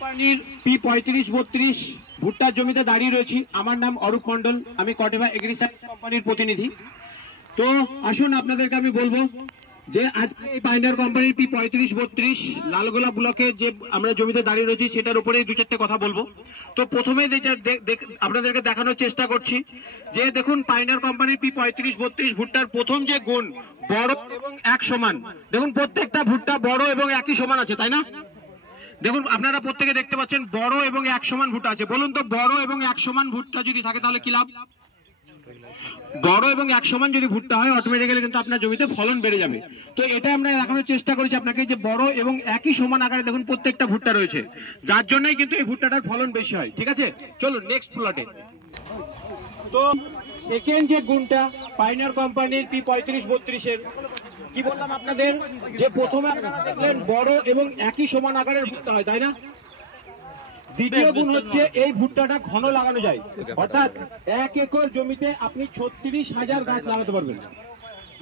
কোম্পানির P3532 ভুট্টার জমিতে দাঁড়িয়ে রয়েছি। আমার নাম অরূপ মন্ডল, আমি কটেবা এগ্রিসাইন্স কোম্পানির প্রতিনিধি। তো আসুন আপনাদেরকে আমি বলবো যে আজকে এই পাইনিয়ার কোম্পানির P3532 লালগোলা ব্লকে যে আমরা জমিতে দাঁড়িয়ে রয়েছি সেটার উপরে দু চারটে কথা বলবো। তো প্রথমে আপনাদেরকে দেখানোর চেষ্টা করছি যে দেখুন পাইনিয়ার কোম্পানির P3532 ভুট্টার প্রথম যে গুণ বড় এবং এক সমান। দেখুন প্রত্যেকটা ভুট্টা বড় এবং একই সমান আছে, তাই না? দেখুন আপনারা প্রত্যেকে দেখতে পাচ্ছেন বড় এবং এক সমান ভুট্টা আছে। বলুন তো বড় এবং এক সমান ভুট্টা যদি থাকে তাহলে কি লাভ? বড় এবং এক সমান যদি ভুট্টা হয় অটোমেটিক্যালি কিন্তু আপনার জমিতে ফলন বেড়ে যাবে। তো এটা আমরা দেখানোর চেষ্টা করেছি আপনাকে যে বড় এবং একই সমান আকারে দেখুন প্রত্যেকটা ভুট্টা রয়েছে, যার জন্যই কিন্তু এই ভুট্টাটার ফলন বেশি হয়। ঠিক আছে, চলুন নেক্সট প্লটে। তো সেকেন্ড যে গুণটা পাইনিয়ার কোম্পানির P3532 এর কি বললাম আপনাদের যে প্রথমে আপনারা দেখলেন বড় এবং একই সমান আকারের ভুট্টা হয়, তাই না? দ্বিতীয় গুণ হচ্ছে এই ভুট্টাটা ঘন লাগানো যায়, অর্থাৎ 1 একর জমিতে আপনি 36,000 গাছ লাগাতে পারবেন।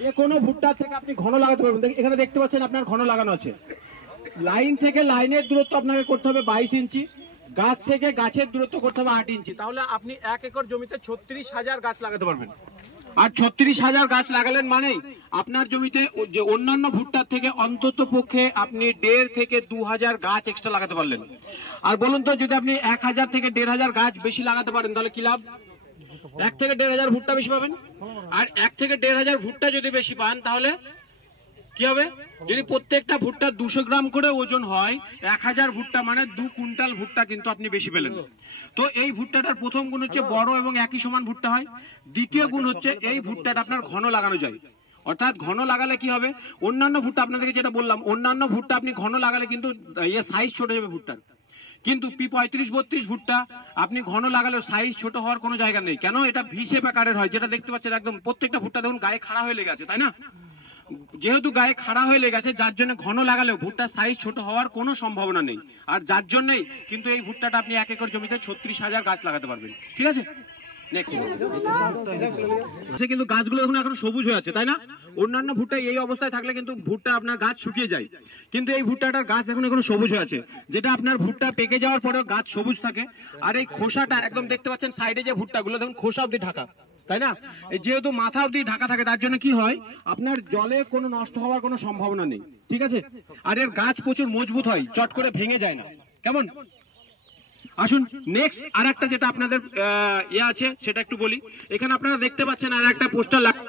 যে কোনো ভুট্টা থেকে আপনি ঘন লাগাতে পারবেন। এখানে দেখতে পাচ্ছেন আপনার ঘন লাগানো আছে। লাইন থেকে লাইনের দূরত্ব আপনাকে করতে হবে 22 ইঞ্চি, গাছ থেকে গাছের দূরত্ব করতে হবে 8 ইঞ্চি। তাহলে আপনি 1 একর জমিতে 36,000 গাছ লাগাতে পারবেন। আর 36,000 গাছ লাগালেন মানেই আপনার জমিতে যে অন্যান্য ভুট্টার থেকে অন্তত পক্ষে আপনি 1.5 থেকে 2,000 গাছ এক্সট্রা লাগাতে পারলেন। আর বলুন তো যদি আপনি 1,000 থেকে 1,500 গাছ বেশি লাগাতে পারেন তাহলে কি লাভ? 1 থেকে 1,500 ভুট্টা বেশি পাবেন। আর 1 থেকে 1,500 ভুট্টা যদি বেশি পান তাহলে কি হবে? যদি প্রত্যেকটা ভুট্টা 200 গ্রাম করে ওজন হয়, 1000 ভুট্টা মানে 2 কুইন্টাল ভুট্টা কিন্তু আপনি বেশি পেলেন। তো এই ভুট্টাটার প্রথম গুণ হচ্ছে বড় এবং একই সমান ভুট্টা হয়। দ্বিতীয় গুণ হচ্ছে এই ভুট্টাটা আপনার ঘন লাগানো যায়, অর্থাৎ ঘন লাগালে কি হবে? অন্যান্য ভুট্টা আপনাদেরকে যেটা বললাম, অন্যান্য ভুট্টা আপনি ঘন লাগালে কিন্তু সাইজ ছোট যাবে ভুট্টার, কিন্তু P3532 ভুট্টা আপনি ঘন লাগালেও সাইজ ছোট হওয়ার কোনো জায়গা নেই। কেন? এটা ভি শেপ আকারের হয়, যেটা দেখতে পাচ্ছেন একদম প্রত্যেকটা ভুট্টা দেখুন গায়ে খাড়া হয়ে লেগে আছে, তাই না? যেহেতু গায়ে খাড়া হয়ে লেগে আছে যার জন্য ঘন লাগালেও ভুট্টার সাইজ ছোট হওয়ার কোনো সম্ভাবনা নেই। আর যার জন্যই কিন্তু এই ভুট্টাটা আপনি 1 একর জমিতে 36,000 গাছ লাগাতে পারবেন। ঠিক আছে, কিন্তু গাছগুলো দেখুন এখন সবুজ হয়ে আছে, তাই না? অন্যান্য ভুট্টা এই অবস্থায় থাকলে কিন্তু ভুট্টা আপনার গাছ শুকিয়ে যায়, কিন্তু এই ভুট্টাটার গাছ এখন সবুজ হয়ে আছে, যেটা আপনার ভুট্টা পেকে যাওয়ার পরেও গাছ সবুজ থাকে। আর এই খোসাটা একদম দেখতে পাচ্ছেন সাইডে যে ভুট্টাগুলো দেখুন খোসা অব্দি ঢাকা, তাই না? যেহেতু মাথা অব্দি ঢাকা থাকে তার জন্য কি হয় আপনার জলে কোনো নষ্ট হওয়ার কোনো সম্ভাবনা নেই। ঠিক আছে, আর এর গাছ প্রচুর মজবুত হয়, চট করে ভেঙে যায় না। কেমন? আসুন নেক্সট আর একটা যেটা আপনাদের আছে সেটা একটু বলি। এখানে আপনারা দেখতে পাচ্ছেন আর একটা পোস্টার লাগা,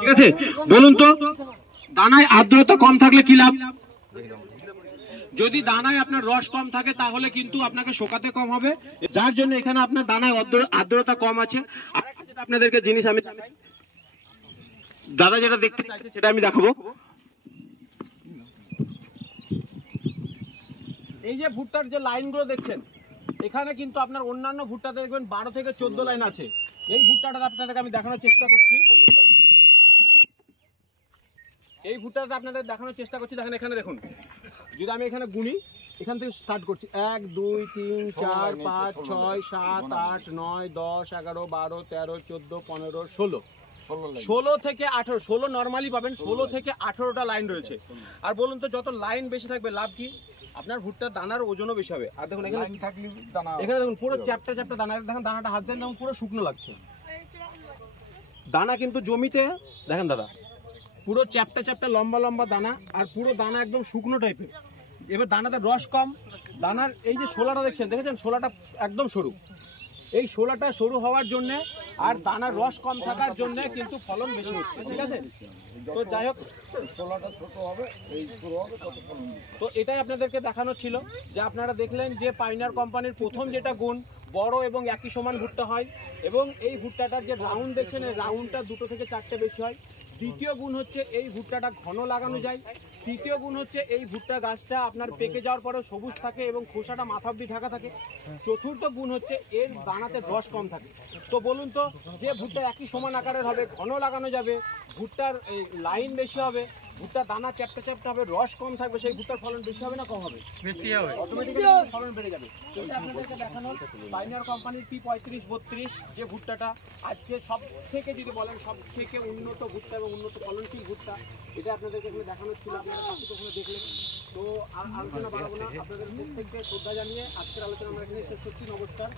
ঠিক আছে? বলুন তো দানায় আর্দ্রতা কম থাকলে কি লাভ? যদি দানায় আপনার রস কম থাকে তাহলে কিন্তু আপনাকে শোকাতে কম হবে, যার জন্য এখানে আপনার দানায় আর্দ্রতা কম আছে। আপনাদেরকে জিনিস আমি দাদা যেটা দেখতে চাইছে সেটা আমি দেখাবো। এই যে ভুট্টার যে লাইনগুলো দেখছেন এখানে কিন্তু আপনার অন্যান্য ভুট্টাতে দেখবেন 12 থেকে 14 লাইন আছে। এই ভুট্টাটা আপনাদেরকে আমি দেখানোর চেষ্টা করছি। এই ভুট্টাটা আপনাদের দেখানোর চেষ্টা করছি। দেখেন এখানে দেখুন, যদি আমি এখানে গুনি এখান থেকে স্টার্ট করছি 1 2 3 4 5 6 7 8 9 10 11 12 13 14 15 16 16 থেকে 18, 16 নর্মালি পাবেন, 16 থেকে 18টা লাইন রয়েছে। আর বলুন তো যত লাইন বেশি থাকবে লাভ কি? আপনার ভুট্টার দানার ওজনও বেশি হবে। আর দেখুন এখানে দেখুন পুরো চ্যাপটা চ্যাপটা দানা, দেখেন দানাটা হাত দেন দেখুন পুরো শুকনো লাগছে দানা, কিন্তু জমিতে দেখেন দাদা পুরো চ্যাপটা চ্যাপটা লম্বা লম্বা দানা, আর পুরো দানা একদম শুকনো টাইপের। এবার দানাতে রস কম, দানার এই যে শোলাটা দেখেছেন শোলাটা একদম সরু। এই শোলাটা সরু হওয়ার জন্য আর দানার রস কম থাকার জন্য কিন্তু ফলন বেশি হচ্ছে। ঠিক আছে, তো যাই হোক শোলাটা ছোট হবে, এই শুরু হবে তত ফলন। তো এটাই আপনাদেরকে দেখানো ছিল যে আপনারা দেখলেন যে পাইনিয়ার কোম্পানির প্রথম যেটা গুণ বড় এবং একই সমান ভুট্টা হয়, এবং এই ভুট্টাটার যে রাউন্ড দেখছেন এই রাউন্ডটা 2 থেকে 4টে বেশি হয়। দ্বিতীয় গুণ হচ্ছে এই ভুট্টাটা ঘন লাগানো যায়। তৃতীয় গুণ হচ্ছে এই ভুট্টা গাছটা আপনার পেকে যাওয়ার পরেও সবুজ থাকে এবং খোসাটা মাথা অব্দি ঢাকা থাকে। চতুর্থ গুণ হচ্ছে এর দানাতে রস কম থাকে। তো বলুন তো যে ভুট্টা একই সমান আকারের হবে, ঘন লাগানো যাবে, ভুট্টার লাইন বেশি হবে, ভুট্টা দানা চ্যাপটা চ্যাপটা হবে, রস কম থাকবে, সেই ভুট্টার ফলন বেশি হবে না কম হবে? বেশি হবে, অটোমেটিক্যালি ফলন বেড়ে যাবে। তো এটা আপনাদেরকে দেখানো পাইনিয়ার কোম্পানির P3532 যে ভুট্টাটা আজকে সব থেকে যদি বলেন সব থেকে উন্নত ভুট্টা এবং উন্নত ফলনশীল ভুট্টা, এটা আপনাদেরকে এখানে দেখানো ছিল, আপনারা কখনো দেখলেন। তো আর আলোচনা বাড়াবো না, আপনাদের প্রত্যেককে শ্রদ্ধা জানিয়ে আজকের আলোচনা আমরা এখানে শেষ করছি। নমস্কার।